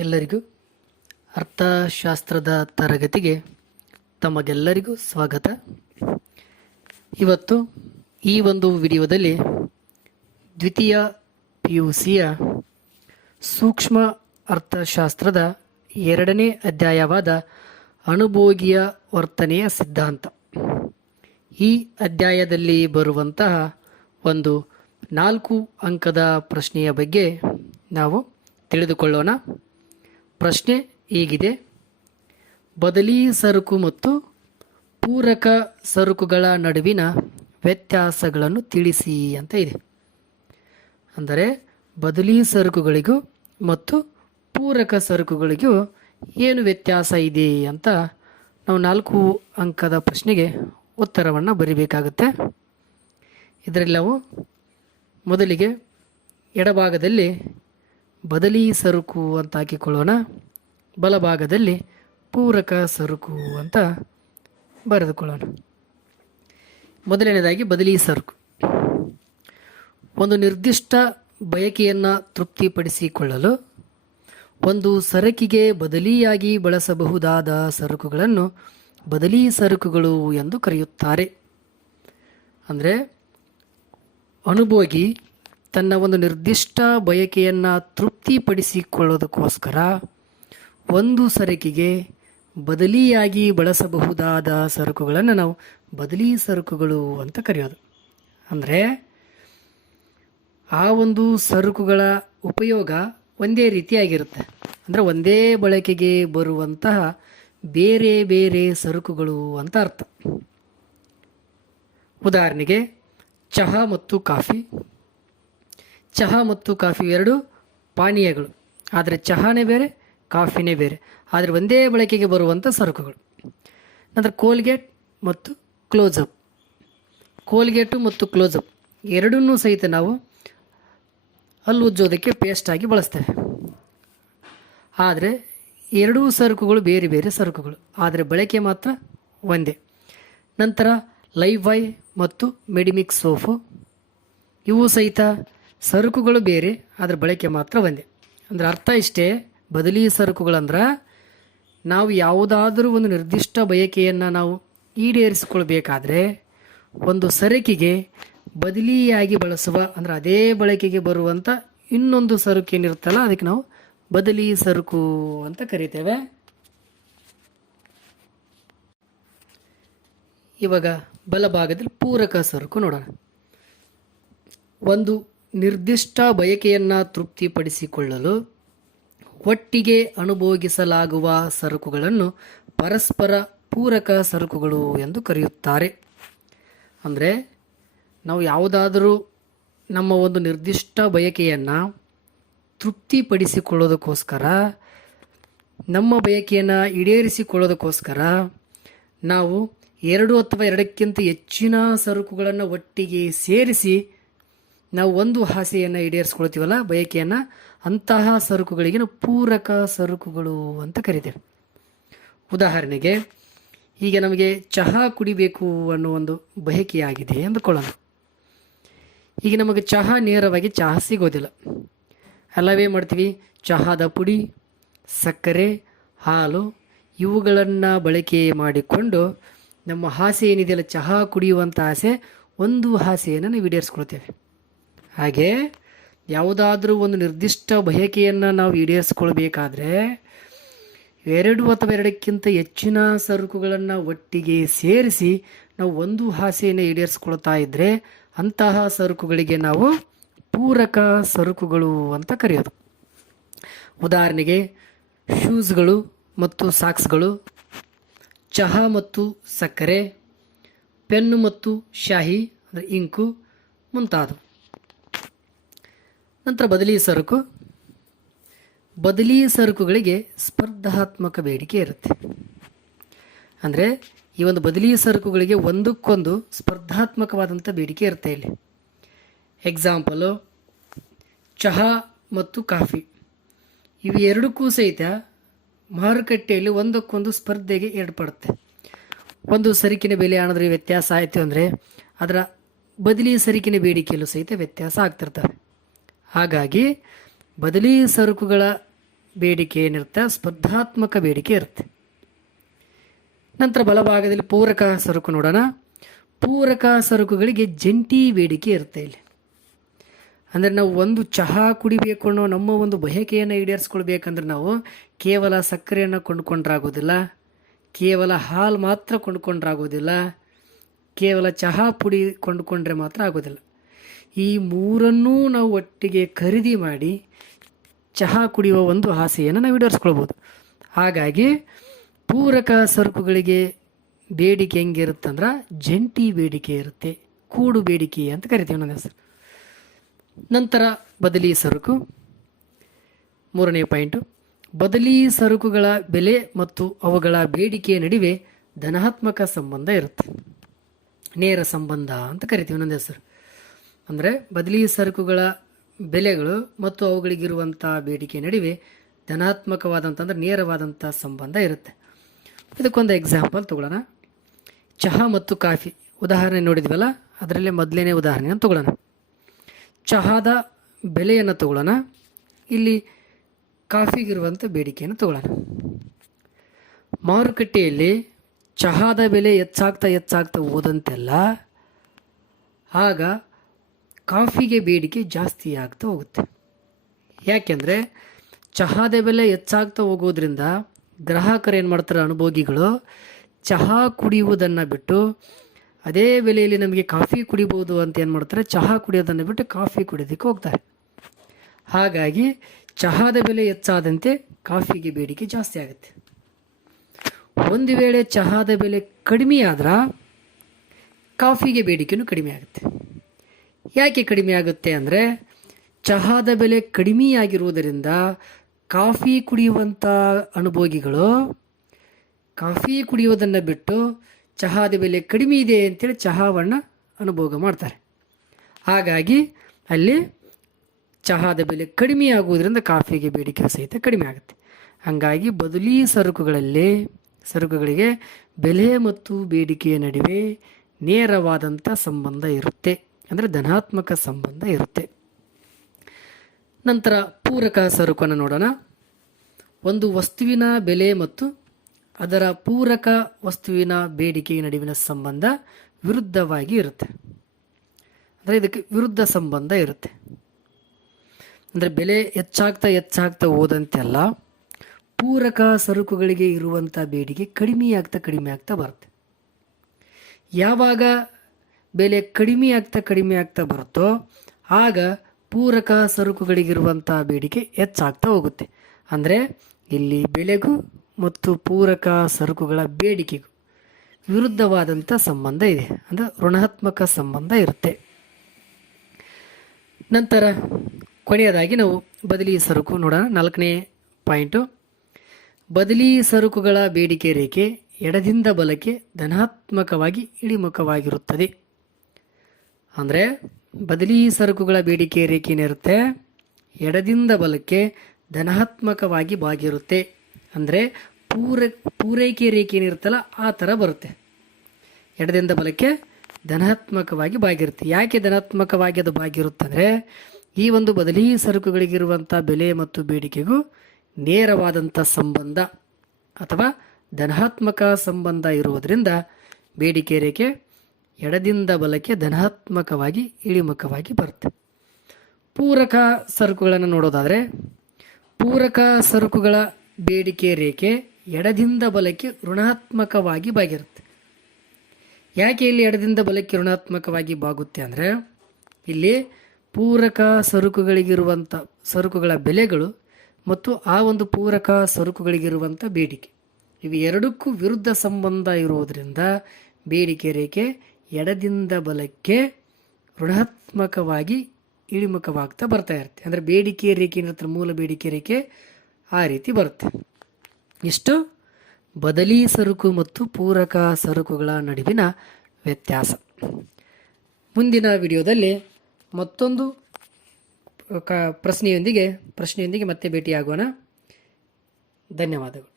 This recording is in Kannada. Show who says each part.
Speaker 1: ಎಲ್ಲರಿಗೂ ಅರ್ಥಶಾಸ್ತ್ರದ ತರಗತಿಗೆ ತಮಗೆಲ್ಲರಿಗೂ ಸ್ವಾಗತ. ಇವತ್ತು ಈ ಒಂದು ವಿಡಿಯೋದಲ್ಲಿ ದ್ವಿತೀಯ ಪಿ ಯು ಸಿಯ ಸೂಕ್ಷ್ಮ ಅರ್ಥಶಾಸ್ತ್ರದ ಎರಡನೇ ಅಧ್ಯಾಯವಾದ ಅನುಭೋಗಿಯ ವರ್ತನೆಯ ಸಿದ್ಧಾಂತ. ಈ ಅಧ್ಯಾಯದಲ್ಲಿ ಬರುವಂತಹ ಒಂದು ನಾಲ್ಕು ಅಂಕದ ಪ್ರಶ್ನೆಯ ಬಗ್ಗೆ ನಾವು ತಿಳಿದುಕೊಳ್ಳೋಣ. ಪ್ರಶ್ನೆ ಹೀಗಿದೆ. ಬದಲಿ ಸರಕು ಮತ್ತು ಪೂರಕ ಸರಕುಗಳ ನಡುವಿನ ವ್ಯತ್ಯಾಸಗಳನ್ನು ತಿಳಿಸಿ ಅಂತ ಇದೆ. ಅಂದರೆ ಬದಲಿ ಸರಕುಗಳಿಗೂ ಮತ್ತು ಪೂರಕ ಸರಕುಗಳಿಗೂ ಏನು ವ್ಯತ್ಯಾಸ ಇದೆ ಅಂತ ನಾವು ನಾಲ್ಕು ಅಂಕದ ಪ್ರಶ್ನೆಗೆ ಉತ್ತರವನ್ನು ಬರಿಬೇಕಾಗುತ್ತೆ. ಇದರಲ್ಲಿ ನಾವು ಮೊದಲಿಗೆ ಎಡಭಾಗದಲ್ಲಿ ಬದಲಿ ಸರಕು ಅಂತ ಹಾಕಿಕೊಳ್ಳೋಣ. ಬಲಭಾಗದಲ್ಲಿ ಪೂರಕ ಸರಕು ಅಂತ ಬರೆದುಕೊಳ್ಳೋಣ. ಮೊದಲನೇದಾಗಿ ಬದಲಿ ಸರಕು. ಒಂದು ನಿರ್ದಿಷ್ಟ ಬಯಕೆಯನ್ನು ತೃಪ್ತಿಪಡಿಸಿಕೊಳ್ಳಲು ಒಂದು ಸರಕಿಗೆ ಬದಲಿಯಾಗಿ ಬಳಸಬಹುದಾದ ಸರಕುಗಳನ್ನು ಬದಲಿ ಸರಕುಗಳು ಎಂದು ಕರೆಯುತ್ತಾರೆ. ಅಂದರೆ ಅನುಭೋಗಿ ತನ್ನ ಒಂದು ನಿರ್ದಿಷ್ಟ ಬಯಕೆಯನ್ನು ತೃಪ್ತಿಪಡಿಸಿಕೊಳ್ಳೋದಕ್ಕೋಸ್ಕರ ಒಂದು ಸರಕಿಗೆ ಬದಲಿಯಾಗಿ ಬಳಸಬಹುದಾದ ಸರಕುಗಳನ್ನು ನಾವು ಬದಲಿ ಸರಕುಗಳು ಅಂತ ಕರೆಯೋದು. ಅಂದರೆ ಆ ಒಂದು ಸರಕುಗಳ ಉಪಯೋಗ ಒಂದೇ ರೀತಿಯಾಗಿರುತ್ತೆ. ಅಂದರೆ ಒಂದೇ ಬಳಕೆಗೆ ಬರುವಂತಹ ಬೇರೆ ಬೇರೆ ಸರಕುಗಳು ಅಂತ ಅರ್ಥ. ಉದಾಹರಣೆಗೆ ಚಹಾ ಮತ್ತು ಕಾಫಿ. ಚಹಾ ಮತ್ತು ಕಾಫಿ ಎರಡು ಪಾನೀಯಗಳು. ಆದರೆ ಚಹಾನೇ ಬೇರೆ, ಕಾಫಿನೇ ಬೇರೆ. ಆದರೆ ಒಂದೇ ಬಳಕೆಗೆ ಬರುವಂಥ ಸರಕುಗಳು. ನಂತರ ಕೋಲ್ಗೇಟ್ ಮತ್ತು ಕ್ಲೋಸಪ್ ಕೋಲ್ಗೇಟು ಮತ್ತು ಕ್ಲೋಸಪ್ ಎರಡನ್ನೂ ಸಹಿತ ನಾವು ಅಲ್ಲಿ ಉಜ್ಜೋದಕ್ಕೆ ಪೇಸ್ಟಾಗಿ ಬಳಸ್ತೇವೆ. ಆದರೆ ಎರಡೂ ಸರಕುಗಳು ಬೇರೆ ಬೇರೆ ಸರಕುಗಳು. ಆದರೆ ಬಳಕೆ ಮಾತ್ರ ಒಂದೇ. ನಂತರ ಲೈವ್ ವೈ ಮತ್ತು ಮೆಡಿಮಿಕ್ಸ್ ಸೋಫು ಇವು ಸಹಿತ ಸರಕುಗಳು ಬೇರೆ ಅದರ ಬಳಕೆ ಮಾತ್ರ ಒಂದೇ. ಅಂದರೆ ಅರ್ಥ ಇಷ್ಟೇ, ಬದಲಿ ಸರಕುಗಳಂದ್ರೆ ನಾವು ಯಾವುದಾದರೂ ಒಂದು ನಿರ್ದಿಷ್ಟ ಬಯಕೆಯನ್ನು ನಾವು ಈಡೇರಿಸಿಕೊಳ್ಬೇಕಾದ್ರೆ ಒಂದು ಸರಕಿಗೆ ಬದಲಿಯಾಗಿ ಬಳಸುವ, ಅಂದರೆ ಅದೇ ಬಳಕೆಗೆ ಬರುವಂಥ ಇನ್ನೊಂದು ಸರಕು ಏನಿರುತ್ತಲ್ಲ, ಅದಕ್ಕೆ ನಾವು ಬದಲಿ ಸರಕು ಅಂತ ಕರಿತೇವೆ. ಇವಾಗ ಬಲಭಾಗದಲ್ಲಿ ಪೂರಕ ಸರಕು ನೋಡೋಣ. ಒಂದು ನಿರ್ದಿಷ್ಟ ಬಯಕೆಯನ್ನು ತೃಪ್ತಿಪಡಿಸಿಕೊಳ್ಳಲು ಒಟ್ಟಿಗೆ ಅನುಭೋಗಿಸಲಾಗುವ ಸರಕುಗಳನ್ನು ಪರಸ್ಪರ ಪೂರಕ ಸರಕುಗಳು ಎಂದು ಕರೆಯುತ್ತಾರೆ. ಅಂದರೆ ನಾವು ಯಾವುದಾದರೂ ನಮ್ಮ ಒಂದು ನಿರ್ದಿಷ್ಟ ಬಯಕೆಯನ್ನು ತೃಪ್ತಿಪಡಿಸಿಕೊಳ್ಳೋದಕ್ಕೋಸ್ಕರ, ನಮ್ಮ ಬಯಕೆಯನ್ನು ಈಡೇರಿಸಿಕೊಳ್ಳೋದಕ್ಕೋಸ್ಕರ ನಾವು ಎರಡು ಅಥವಾ ಎರಡಕ್ಕಿಂತ ಹೆಚ್ಚಿನ ಸರಕುಗಳನ್ನು ಒಟ್ಟಿಗೆ ಸೇರಿಸಿ ನಾವು ಒಂದು ಆಸೆಯನ್ನು ಈಡೇರಿಸ್ಕೊಳ್ತೀವಲ್ಲ, ಬಯಕೆಯನ್ನು? ಅಂತಹ ಸರಕುಗಳಿಗೆ ಪೂರಕ ಸರಕುಗಳು ಅಂತ ಕರಿತೇವೆ. ಉದಾಹರಣೆಗೆ, ಈಗ ನಮಗೆ ಚಹಾ ಕುಡಿಬೇಕು ಅನ್ನೋ ಒಂದು ಬಯಕೆಯಾಗಿದೆ ಅಂದುಕೊಳ್ಳೋಣ. ಈಗ ನಮಗೆ ಚಹಾ ನೇರವಾಗಿ ಚಹಾ ಸಿಗೋದಿಲ್ಲ. ಅಲ್ಲವೇ ಮಾಡ್ತೀವಿ? ಚಹಾದ ಪುಡಿ, ಸಕ್ಕರೆ, ಹಾಲು, ಇವುಗಳನ್ನು ಬಳಕೆ ಮಾಡಿಕೊಂಡು ನಮ್ಮ ಆಸೆ ಏನಿದೆಯಲ್ಲ ಚಹಾ ಕುಡಿಯುವಂಥ ಆಸೆ, ಒಂದು ಆಸೆಯನ್ನು ನಾವು ಈಡೇರಿಸ್ಕೊಳ್ತೇವೆ. ಹಾಗೆ ಯಾವುದಾದ್ರೂ ಒಂದು ನಿರ್ದಿಷ್ಟ ಬಯಕೆಯನ್ನು ನಾವು ಈಡೇರಿಸ್ಕೊಳ್ಬೇಕಾದ್ರೆ ಎರಡು ಅಥವಾ ಎರಡಕ್ಕಿಂತ ಹೆಚ್ಚಿನ ಸರಕುಗಳನ್ನು ಒಟ್ಟಿಗೆ ಸೇರಿಸಿ ನಾವು ಒಂದು ಹಾಸೆಯನ್ನು ಈಡೇರಿಸ್ಕೊಳ್ತಾ ಇದ್ದರೆ ಅಂತಹ ಸರಕುಗಳಿಗೆ ನಾವು ಪೂರಕ ಸರಕುಗಳು ಅಂತ ಕರೆಯೋದು. ಉದಾಹರಣೆಗೆ ಶೂಸ್ಗಳು ಮತ್ತು ಸಾಕ್ಸ್ಗಳು, ಚಹಾ ಮತ್ತು ಸಕ್ಕರೆ, ಪೆನ್ನು ಮತ್ತು ಶಾಹಿ ಅಂದರೆ ಇಂಕು ಮುಂತಾದವು. ನಂತರ ಬದಲಿ ಸರಕು. ಬದಲಿ ಸರಕುಗಳಿಗೆ ಸ್ಪರ್ಧಾತ್ಮಕ ಬೇಡಿಕೆ ಇರುತ್ತೆ. ಅಂದರೆ ಈ ಒಂದು ಬದಲಿ ಸರಕುಗಳಿಗೆ ಒಂದಕ್ಕೊಂದು ಸ್ಪರ್ಧಾತ್ಮಕವಾದಂಥ ಬೇಡಿಕೆ ಇರುತ್ತೆ ಇಲ್ಲಿ. ಎಕ್ಸಾಂಪಲು ಚಹಾ ಮತ್ತು ಕಾಫಿ. ಇವು ಎರಡಕ್ಕೂ ಸಹಿತ ಮಾರುಕಟ್ಟೆಯಲ್ಲಿ ಒಂದಕ್ಕೊಂದು ಸ್ಪರ್ಧೆಗೆ ಏರ್ಪಡುತ್ತೆ. ಒಂದು ಸರಕಿನ ಬೆಲೆ ಹಣದಲ್ಲಿ ವ್ಯತ್ಯಾಸ ಆಯಿತು ಅಂದರೆ ಅದರ ಬದಲಿ ಸರಕಿನ ಬೇಡಿಕೆಯಲ್ಲೂ ಸಹಿತ ವ್ಯತ್ಯಾಸ ಆಗ್ತಿರ್ತವೆ. ಹಾಗಾಗಿ ಬದಲಿ ಸರಕುಗಳ ಬೇಡಿಕೆ ಏನಿರುತ್ತೆ, ಸ್ಪರ್ಧಾತ್ಮಕ ಬೇಡಿಕೆ ಇರುತ್ತೆ. ನಂತರ ಬಲಭಾಗದಲ್ಲಿ ಪೂರಕ ಸರಕು ನೋಡೋಣ. ಪೂರಕ ಸರಕುಗಳಿಗೆ ಜಂಟಿ ಬೇಡಿಕೆ ಇರುತ್ತೆ ಇಲ್ಲಿ. ಅಂದರೆ ನಾವು ಒಂದು ಚಹಾ ಕುಡಿಬೇಕು ಅನ್ನೋ ನಮ್ಮ ಒಂದು ಬಯಕೆಯನ್ನು ಈಡೇರಿಸ್ಕೊಳ್ಬೇಕಂದ್ರೆ ನಾವು ಕೇವಲ ಸಕ್ಕರೆಯನ್ನು ಕೊಂಡ್ಕೊಂಡ್ರಾಗೋದಿಲ್ಲ, ಕೇವಲ ಹಾಲು ಮಾತ್ರ ಕೊಂಡ್ಕೊಂಡ್ರಾಗೋದಿಲ್ಲ, ಕೇವಲ ಚಹಾ ಪುಡಿ ಕೊಂಡ್ಕೊಂಡ್ರೆ ಮಾತ್ರ ಆಗೋದಿಲ್ಲ. ಈ ಮೂರನ್ನೂ ನಾವು ಒಟ್ಟಿಗೆ ಖರೀದಿ ಮಾಡಿ ಚಹಾ ಕುಡಿಯುವ ಒಂದು ಆಸೆಯನ್ನು ನಾವು ಈಡೇರಿಸ್ಕೊಳ್ಬೋದು. ಹಾಗಾಗಿ ಪೂರಕ ಸರಕುಗಳಿಗೆ ಬೇಡಿಕೆ ಹೆಂಗಿರುತ್ತಂದ್ರೆ ಜಂಟಿ ಬೇಡಿಕೆ ಇರುತ್ತೆ, ಕೂಡು ಬೇಡಿಕೆ ಅಂತ ಕರಿತೀವಿ ನನ್ನ ಹೆಸರು. ನಂತರ ಬದಲಿ ಸರಕು, ಮೂರನೇ ಪಾಯಿಂಟು, ಬದಲಿ ಸರಕುಗಳ ಬೆಲೆ ಮತ್ತು ಅವುಗಳ ಬೇಡಿಕೆಯ ನಡುವೆ ಧನಾತ್ಮಕ ಸಂಬಂಧ ಇರುತ್ತೆ. ನೇರ ಸಂಬಂಧ ಅಂತ ಕರಿತೀವಿ ನನ್ನ ಹೆಸರು. ಅಂದರೆ ಬದಲಿ ಸರಕುಗಳ ಬೆಲೆಗಳು ಮತ್ತು ಅವುಗಳಿಗಿರುವಂಥ ಬೇಡಿಕೆ ನಡುವೆ ಧನಾತ್ಮಕವಾದಂಥ ನೇರವಾದಂಥ ಸಂಬಂಧ ಇರುತ್ತೆ. ಇದಕ್ಕೊಂದು ಎಕ್ಸಾಂಪಲ್ ತಗೊಳ್ಳೋಣ. ಚಹಾ ಮತ್ತು ಕಾಫಿ. ಉದಾಹರಣೆ ನೋಡಿದ್ವಲ್ಲ? ಅದರಲ್ಲೇ ಮೊದಲನೇ ಉದಾಹರಣೆಯನ್ನು ತಗೊಳ್ಳೋಣ. ಚಹಾದ ಬೆಲೆಯನ್ನು ತಗೊಳ್ಳೋಣ. ಇಲ್ಲಿ ಕಾಫಿಗಿರುವಂಥ ಬೇಡಿಕೆಯನ್ನು ತಗೊಳ್ಳೋಣ. ಮಾರುಕಟ್ಟೆಯಲ್ಲಿ ಚಹಾದ ಬೆಲೆ ಹೆಚ್ಚಾಗ್ತಾ ಹೆಚ್ಚಾಗ್ತಾ ಹೋದಂತೆಲ್ಲ ಆಗ ಕಾಫಿಗೆ ಬೇಡಿಕೆ ಜಾಸ್ತಿ ಆಗ್ತಾ ಹೋಗುತ್ತೆ. ಯಾಕೆಂದರೆ ಚಹಾದ ಬೆಲೆ ಹೆಚ್ಚಾಗ್ತಾ ಹೋಗೋದ್ರಿಂದ ಗ್ರಾಹಕರು ಏನು ಮಾಡ್ತಾರೆ ಅನುಭೋಗಿಗಳು? ಚಹಾ ಕುಡಿಯುವುದನ್ನು ಬಿಟ್ಟು ಅದೇ ಬೆಲೆಯಲ್ಲಿ ನಮಗೆ ಕಾಫಿ ಕುಡಿಬೋದು ಅಂತ ಏನು ಮಾಡ್ತಾರೆ? ಚಹಾ ಕುಡಿಯೋದನ್ನು ಬಿಟ್ಟು ಕಾಫಿ ಕುಡಿಯೋದಕ್ಕೆ ಹೋಗ್ತಾರೆ. ಹಾಗಾಗಿ ಚಹಾದ ಬೆಲೆ ಹೆಚ್ಚಾದಂತೆ ಕಾಫಿಗೆ ಬೇಡಿಕೆ ಜಾಸ್ತಿ ಆಗುತ್ತೆ. ಒಂದು ವೇಳೆ ಚಹಾದ ಬೆಲೆ ಕಡಿಮೆ ಆದ್ರೆ ಕಾಫಿಗೆ ಬೇಡಿಕೆಯೂ ಕಡಿಮೆ ಆಗುತ್ತೆ. ಯಾಕೆ ಕಡಿಮೆ ಆಗುತ್ತೆ ಅಂದರೆ ಚಹಾದ ಬೆಲೆ ಕಡಿಮೆಯಾಗಿರುವುದರಿಂದ ಕಾಫಿ ಕುಡಿಯುವಂಥ ಅನುಭೋಗಿಗಳು ಕಾಫಿ ಕುಡಿಯೋದನ್ನು ಬಿಟ್ಟು ಚಹಾದ ಬೆಲೆ ಕಡಿಮೆ ಇದೆ ಅಂತೇಳಿ ಚಹಾವನ್ನು ಅನುಭೋಗ ಮಾಡ್ತಾರೆ. ಹಾಗಾಗಿ ಅಲ್ಲಿ ಚಹಾದ ಬೆಲೆ ಕಡಿಮೆ ಆಗುವುದರಿಂದ ಕಾಫಿಗೆ ಬೇಡಿಕೆ ಸಹಿತ ಕಡಿಮೆ ಆಗುತ್ತೆ. ಹಾಗಾಗಿ ಬದಲಿ ಸರಕುಗಳಲ್ಲಿ ಸರಕುಗಳಿಗೆ ಬೆಲೆ ಮತ್ತು ಬೇಡಿಕೆಯ ನಡುವೆ ನೇರವಾದಂಥ ಸಂಬಂಧ ಇರುತ್ತೆ. ಅಂದರೆ ಧನಾತ್ಮಕ ಸಂಬಂಧ ಇರುತ್ತೆ. ನಂತರ ಪೂರಕ ಸರಕನ್ನು ನೋಡೋಣ. ಒಂದು ವಸ್ತುವಿನ ಬೆಲೆ ಮತ್ತು ಅದರ ಪೂರಕ ವಸ್ತುವಿನ ಬೇಡಿಕೆಯ ನಡುವಿನ ಸಂಬಂಧ ವಿರುದ್ಧವಾಗಿ ಇರುತ್ತೆ. ಅಂದರೆ ಇದಕ್ಕೆ ವಿರುದ್ಧ ಸಂಬಂಧ ಇರುತ್ತೆ. ಅಂದರೆ ಬೆಲೆ ಹೆಚ್ಚಾಗ್ತಾ ಹೆಚ್ಚಾಗ್ತಾ ಹೋದಂತೆಲ್ಲ ಪೂರಕ ಸರಕುಗಳಿಗೆ ಇರುವಂಥ ಬೇಡಿಕೆ ಕಡಿಮೆ ಆಗ್ತಾ ಕಡಿಮೆ ಆಗ್ತಾ ಬರುತ್ತೆ. ಯಾವಾಗ ಬೆಲೆ ಕಡಿಮೆ ಆಗ್ತಾ ಕಡಿಮೆ ಆಗ್ತಾ ಬರುತ್ತೋ, ಆಗ ಪೂರಕ ಸರಕುಗಳಿಗಿರುವಂಥ ಬೇಡಿಕೆ ಹೆಚ್ಚಾಗ್ತಾ ಹೋಗುತ್ತೆ. ಅಂದರೆ ಇಲ್ಲಿ ಬೆಲೆಗೂ ಮತ್ತು ಪೂರಕ ಸರಕುಗಳ ಬೇಡಿಕೆಗೂ ವಿರುದ್ಧವಾದಂಥ ಸಂಬಂಧ ಇದೆ. ಅಂದರೆ ಋಣಾತ್ಮಕ ಸಂಬಂಧ ಇರುತ್ತೆ. ನಂತರ ಕೊನೆಯದಾಗಿ ನಾವು ಬದಲಿ ಸರಕು ನೋಡೋಣ. ನಾಲ್ಕನೇ ಪಾಯಿಂಟು, ಬದಲಿ ಸರಕುಗಳ ಬೇಡಿಕೆ ರೇಖೆ ಎಡದಿಂದ ಬಲಕ್ಕೆ ಧನಾತ್ಮಕವಾಗಿ ಇಳಿಮುಖವಾಗಿರುತ್ತದೆ. ಅಂದರೆ ಬದಲಿ ಸರಕುಗಳ ಬೇಡಿಕೆ ರೇಖೆ ಏನಿರುತ್ತೆ? ಎಡದಿಂದ ಬಲಕ್ಕೆ ಧನಾತ್ಮಕವಾಗಿ ಬಾಗಿರುತ್ತೆ. ಅಂದರೆ ಪೂರ, ಪೂರೈಕೆ ರೇಖೆ ಏನಿರುತ್ತಲ್ಲ, ಆ ಥರ ಬರುತ್ತೆ. ಎಡದಿಂದ ಬಲಕ್ಕೆ ಧನಾತ್ಮಕವಾಗಿ ಬಾಗಿರುತ್ತೆ. ಯಾಕೆ ಧನಾತ್ಮಕವಾಗಿ ಅದು ಬಾಗಿರುತ್ತಂದರೆ ಈ ಒಂದು ಬದಲಿ ಸರಕುಗಳಿಗಿರುವಂಥ ಬೆಲೆ ಮತ್ತು ಬೇಡಿಕೆಗೂ ನೇರವಾದಂಥ ಸಂಬಂಧ ಅಥವಾ ಧನಾತ್ಮಕ ಸಂಬಂಧ ಇರುವುದರಿಂದ ಬೇಡಿಕೆ ರೇಖೆ ಎಡದಿಂದ ಬಲಕ್ಕೆ ಧನಾತ್ಮಕವಾಗಿ ಇಳಿಮುಖವಾಗಿ ಬರುತ್ತೆ. ಪೂರಕ ಸರಕುಗಳನ್ನು ನೋಡೋದಾದರೆ, ಪೂರಕ ಸರಕುಗಳ ಬೇಡಿಕೆ ರೇಖೆ ಎಡದಿಂದ ಬಲಕ್ಕೆ ಋಣಾತ್ಮಕವಾಗಿ ಬಾಗಿರುತ್ತೆ. ಯಾಕೆ ಇಲ್ಲಿ ಎಡದಿಂದ ಬಲಕ್ಕೆ ಋಣಾತ್ಮಕವಾಗಿ ಬಾಗುತ್ತೆ ಅಂದರೆ, ಇಲ್ಲಿ ಪೂರಕ ಸರಕುಗಳಿಗಿರುವಂಥ ಸರಕುಗಳ ಬೆಲೆಗಳು ಮತ್ತು ಆ ಒಂದು ಪೂರಕ ಸರಕುಗಳಿಗಿರುವಂಥ ಬೇಡಿಕೆ. ಇವು ಎರಡಕ್ಕೂ ವಿರುದ್ಧ ಸಂಬಂಧ ಇರುವುದರಿಂದ ಬೇಡಿಕೆ ರೇಖೆ ಎಡದಿಂದ ಬಲಕ್ಕೆ ಋಣಾತ್ಮಕವಾಗಿ ಇಳಿಮುಖವಾಗ್ತಾ ಬರ್ತಾ ಇರುತ್ತೆ. ಅಂದರೆ ಬೇಡಿಕೆ ರೇಖೆ ಏನಿರುತ್ತೆ ಮೂಲ ಬೇಡಿಕೆ ರೇಖೆ ಆ ರೀತಿ ಬರುತ್ತೆ. ಇಷ್ಟು ಬದಲಿ ಸರಕು ಮತ್ತು ಪೂರಕ ಸರಕುಗಳ ನಡುವಿನ ವ್ಯತ್ಯಾಸ. ಮುಂದಿನ ವಿಡಿಯೋದಲ್ಲಿ ಮತ್ತೊಂದು ಕ ಪ್ರಶ್ನೆಯೊಂದಿಗೆ ಪ್ರಶ್ನೆಯೊಂದಿಗೆ ಮತ್ತೆ ಭೇಟಿಯಾಗೋಣ. ಧನ್ಯವಾದಗಳು.